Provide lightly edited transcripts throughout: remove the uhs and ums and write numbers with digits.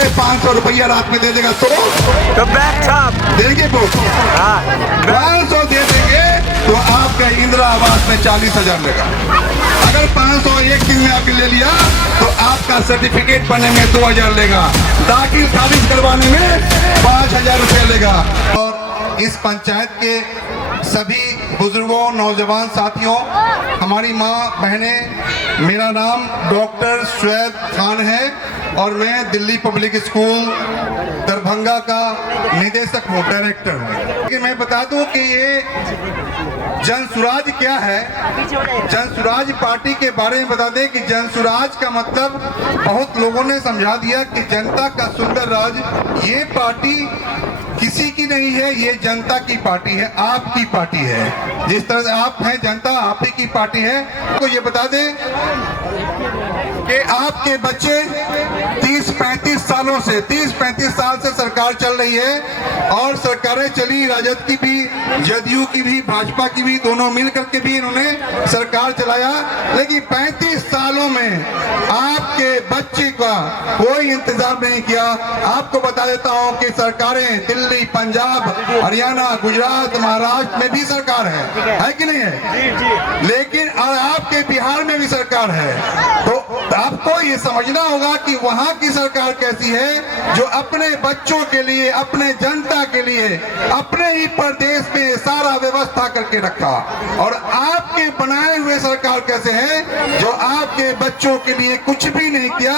के 500 रुपया रात में दे देगा तो बैग छाप देंगे वो 500 दे देंगे तो आपका इंदिरा आवास में 40,000 लेगा। अगर 500 एक दिन में आपने ले लिया तो आपका सर्टिफिकेट बनने में 2,000 लेगा, दाखिल खारिज करवाने में 5,000 रुपये लेगा। और इस पंचायत के सभी बुजुर्गों, नौजवान साथियों, हमारी माँ बहनें, मेरा नाम डॉक्टर शुएब खान है और मैं दिल्ली पब्लिक स्कूल दरभंगा का निदेशक हूँ, डायरेक्टर हूँ। लेकिन मैं बता दूं कि ये जनसुराज क्या है। जनसुराज पार्टी के बारे में बता दें कि जनसुराज का मतलब बहुत लोगों ने समझा दिया कि जनता का सुंदर राज। ये पार्टी किसी की नहीं है, ये जनता की पार्टी है, आपकी पार्टी है। जिस तरह से आप हैं जनता, आप ही की पार्टी है। तो ये बता दें कि आपके बच्चे 30-35 सालों से 30-35 साल से सरकार चल रही है और सरकारें चली, राजद की भी, जदयू की भी, भाजपा की भी, दोनों मिलकर के भी इन्होंने सरकार चलाया। लेकिन 35 सालों में आपके बच्चे का कोई इंतजाम नहीं किया। आपको बता देता हूं कि सरकारें दिल्ली, पंजाब, हरियाणा, गुजरात, महाराष्ट्र में भी सरकार है कि नहीं है? लेकिन आपके बिहार में भी सरकार है। तो आपको ये समझना होगा कि वहां की सरकार कैसी है, जो अपने बच्चों के लिए, अपने जनता के लिए, अपने ही प्रदेश में सारा व्यवस्था करके रखा। और आपके बनाए हुए सरकार कैसे है, जो आपके बच्चों के लिए कुछ भी नहीं किया।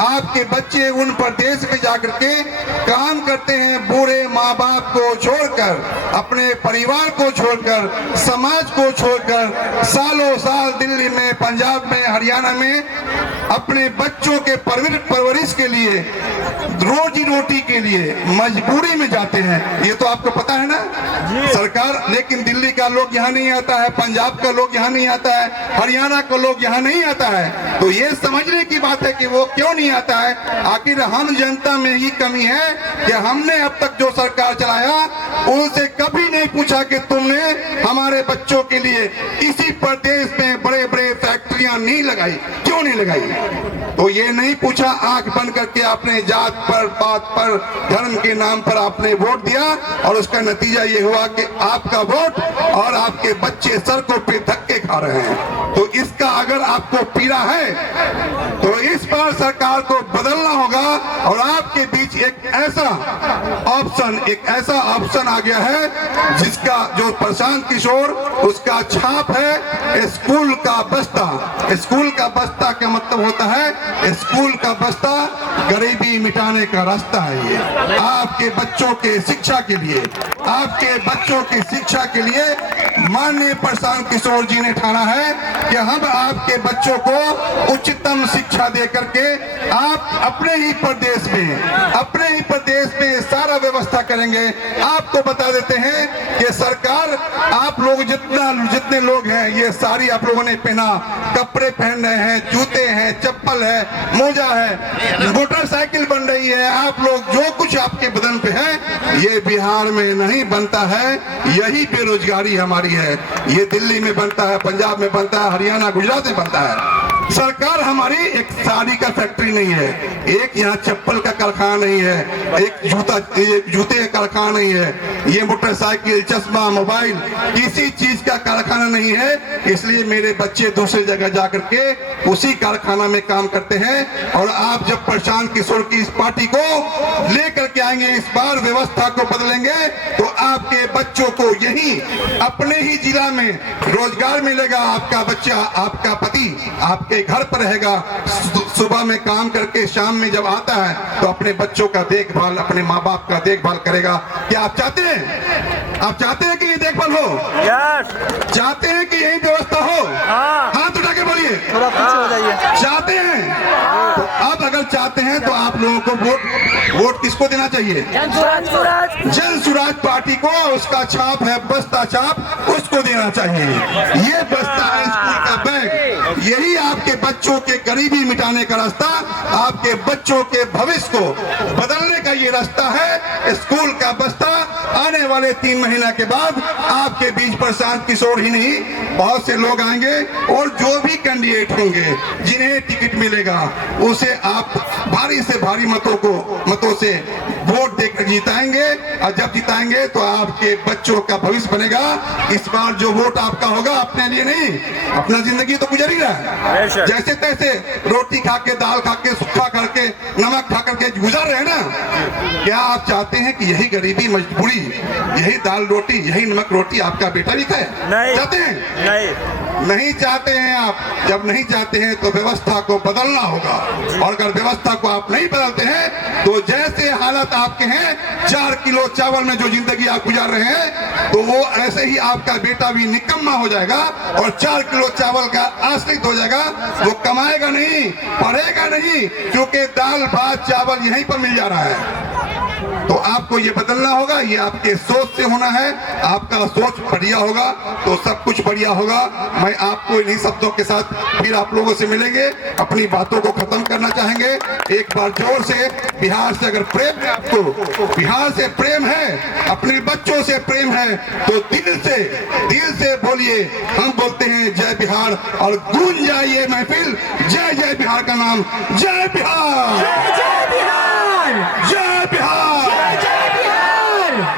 आपके बच्चे उन प्रदेश में जाकर के काम करते हैं, बूढ़े माँ बाप को छोड़कर, अपने परिवार को छोड़कर, समाज को छोड़कर, सालों साल दिल्ली में, पंजाब में, हरियाणा में अपने बच्चों के परवरिश के लिए, रोजी रोटी के लिए मजबूरी में जाते हैं। ये तो आपको पता है ना सरकार। लेकिन दिल्ली का लोग यहाँ नहीं आता है, पंजाब का लोग यहाँ नहीं आता है, हरियाणा का लोग यहाँ नहीं आता है। तो ये समझने की बात है कि वो क्यों नहीं आता है। आखिर हम जनता में ही कमी है कि हमने अब तक जो सरकार चलाया उनसे कभी नहीं पूछा कि तुमने हमारे बच्चों के लिए इसी प्रदेश में बड़े बड़े फैक्ट्रियां नहीं लगाई, क्यों नहीं लगाई। तो ये नहीं पूछा, आंख बंद करके आपने जात पर, बात पर, धर्म के नाम पर आपने वोट दिया और उसका नतीजा ये हुआ कि आपका वोट और आपके बच्चे सड़कों पे धक्के खा रहे हैं। तो इसका अगर आपको पीड़ा है तो इस बार सरकार को बदलना होगा। और आपके बीच एक ऐसा ऑप्शन आ गया है जिसका, जो प्रशांत किशोर, उसका छाप है स्कूल का बस्ता। स्कूल का बस्ता का मतलब होता है, स्कूल का बस्ता गरीबी मिटाने का रास्ता है। ये आपके बच्चों के शिक्षा के लिए, आपके बच्चों की शिक्षा के लिए माननीय प्रशांत किशोर जी ने ठाना है कि हम आपके बच्चों को उच्चतम शिक्षा दे करके आप अपने ही प्रदेश में सारा व्यवस्था करेंगे। आपको बता देते हैं कि सरकार, आप लोग जितने लोग हैं, ये सारी आप लोगों ने पहना, कपड़े पहन रहे हैं, जूते हैं, चप्पल है, मोजा है, मोटरसाइकिल बन रही है। आप लोग जो कुछ आपके बदन पे है, ये बिहार में नहीं बनता है। यही बेरोजगारी हमारी है। ये दिल्ली में बनता है, पंजाब में बनता है, हरियाणा, गुजरात में बनता है। सरकार हमारी एक साड़ी का फैक्ट्री नहीं है, एक यहाँ चप्पल का कारखाना नहीं है, एक जूते का कारखाना नहीं है, ये मोटरसाइकिल, चश्मा, मोबाइल, किसी चीज का कारखाना नहीं है। इसलिए मेरे बच्चे दूसरी जगह जाकर के उसी कारखाना में काम करते हैं। और आप जब प्रशांत किशोर की इस पार्टी को लेकर के आएंगे, इस बार व्यवस्था को बदलेंगे, तो आपके बच्चों को यही अपने ही जिला में रोजगार मिलेगा। आपका बच्चा, आपका पति आपके घर पर रहेगा, सुबह में काम करके शाम में जब आता है तो अपने बच्चों का देखभाल, अपने माँ बाप का देखभाल करेगा। क्या आप चाहते हैं? आप चाहते हैं कि ये देखभाल हो? चाहते हैं कि यही व्यवस्था हो? हाथ उठा के बोलिए। थोड़ा पीछे हो जाइए। चाहते हैं? तो अब अगर चाहते हैं तो आप लोगों को वोट किसको देना चाहिए? जनसुराज पार्टी को। उसका छाप है बस्ता छाप, उसको देना चाहिए। ये बस्ता है स्कूल का बैग, यही आपके बच्चों के गरीबी मिटाने का रास्ता, आपके बच्चों के भविष्य को बदलने का ये रास्ता है स्कूल का बस्ता। आने वाले 3 महीना के बाद आपके बीच प्रशांत किशोर ही नहीं, बहुत से लोग आएंगे और जो भी कैंडिडेट होंगे जिन्हें टिकट मिलेगा उसे आप भारी से भारी मतों से वोट देकर जिताएंगे। और जब जिताएंगे तो आपके बच्चों का भविष्य बनेगा। इस बार जो वोट आपका होगा अपने लिए नहीं, अपना जिंदगी तो गुजर ही रहा है, जैसे तैसे रोटी खा के, दाल खा के, सूखा करके, नमक खा करके गुजर रहे हैं ना। क्या आप चाहते हैं कि यही गरीबी, मजबूरी, यही दाल रोटी, यही नमक रोटी आपका बेटा भी खाए? चाहते हैं? नहीं चाहते हैं आप। जब नहीं चाहते हैं तो व्यवस्था को बदलना होगा, और अगर व्यवस्था को आप नहीं बदलते हैं तो जैसे हालत आपके हैं, 4 किलो चावल में जो जिंदगी आप गुजार रहे हैं, तो वो ऐसे ही आपका बेटा भी निकम्मा हो जाएगा और 4 किलो चावल का आश्रित हो जाएगा। वो कमाएगा नहीं, पढ़ेगा नहीं, क्योंकि दाल भात चावल यहीं पर मिल जा रहा है। तो आपको ये बदलना होगा, ये आपके सोच से होना है। आपका सोच बढ़िया होगा तो सब कुछ बढ़िया होगा। मैं आपको इन्हीं शब्दों के साथ फिर आप लोगों से मिलेंगे, अपनी बातों को खत्म करना चाहेंगे। एक बार जोर से, बिहार से अगर प्रेम है आपको, बिहार से प्रेम है, अपने बच्चों से प्रेम है, तो दिल से बोलिए। हम बोलते हैं जय बिहार और गूंज जाए ये महफिल, जय जय बिहार का नाम, जय बिहार।